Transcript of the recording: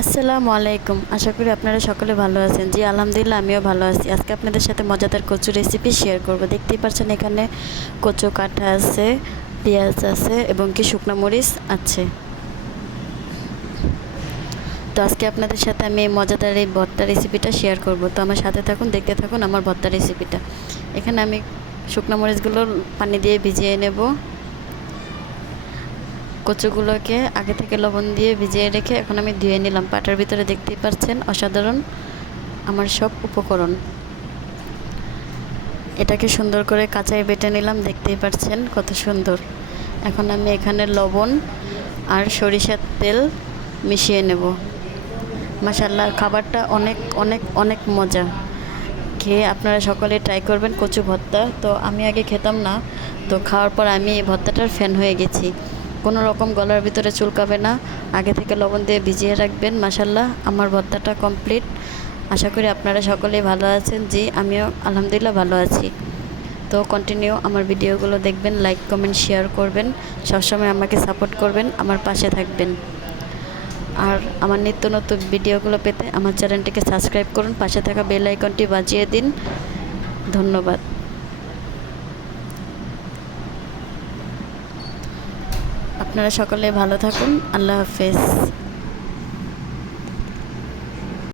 আসসালামু আলাইকুম। আশা করি আপনারা সকলে ভালো আছেন। জি আলহামদুলিল্লাহ আমিও ভালো আছি। আজকে আপনাদের সাথে মজাদার কচু রেসিপি শেয়ার করব। দেখতেই পাচ্ছেন এখানে কচু কাটা আছে, পেঁয়াজ আছে এবং কি শুকনো মরিচ আছে। তো আজকে আপনাদের সাথে আমি এই মজাদার এই ভর্তা রেসিপিটা শেয়ার করব। তো আমার সাথে থাকুন, দেখতে থাকুন আমার ভর্তা রেসিপিটা। এখানে আমি শুকনো মরিচগুলো পানি দিয়ে ভিজিয়ে নেব। কচুগুলোকে আগে থেকে লবণ দিয়ে ভিজিয়ে রেখে এখন আমি ধুয়ে নিলাম। পাটার ভিতরে দেখতেই পাচ্ছেন অসাধারণ আমার সব উপকরণ। এটাকে সুন্দর করে কাঁচায় বেটে নিলাম, দেখতেই পাচ্ছেন কত সুন্দর। এখন আমি এখানে লবণ আর সরিষার তেল মিশিয়ে নেব। মাশাআল্লাহ, খাবারটা অনেক অনেক অনেক মজা। খেয়ে আপনারা সকলে ট্রাই করবেন কচু ভর্তা। তো আমি আগে খেতাম না, তো খাওয়ার পর আমি এই ভর্তাটার ফ্যান হয়ে গেছি। কোনো রকম গলার ভিতরে চুলকাবে না। আগে থেকে লবণ দিয়ে ভিজিয়ে রাখবেন। মাশাআল্লাহ, আমার ভর্তাটা কমপ্লিট। আশা করি আপনারা সকলেই ভালো আছেন। জি আমিও আলহামদুলিল্লাহ ভালো আছি। তো কন্টিনিউ আমার ভিডিওগুলো দেখবেন, লাইক কমেন্ট শেয়ার করবেন, সবসময় আমাকে সাপোর্ট করবেন, আমার পাশে থাকবেন। আর আমার নিত্য নতুন ভিডিওগুলো পেতে আমার চ্যানেলটিকে সাবস্ক্রাইব করুন, পাশে থাকা বেল আইকনটি বাজিয়ে দিন। ধন্যবাদ। আপনারা সকলে ভালো থাকুন। আল্লাহ হাফেজ।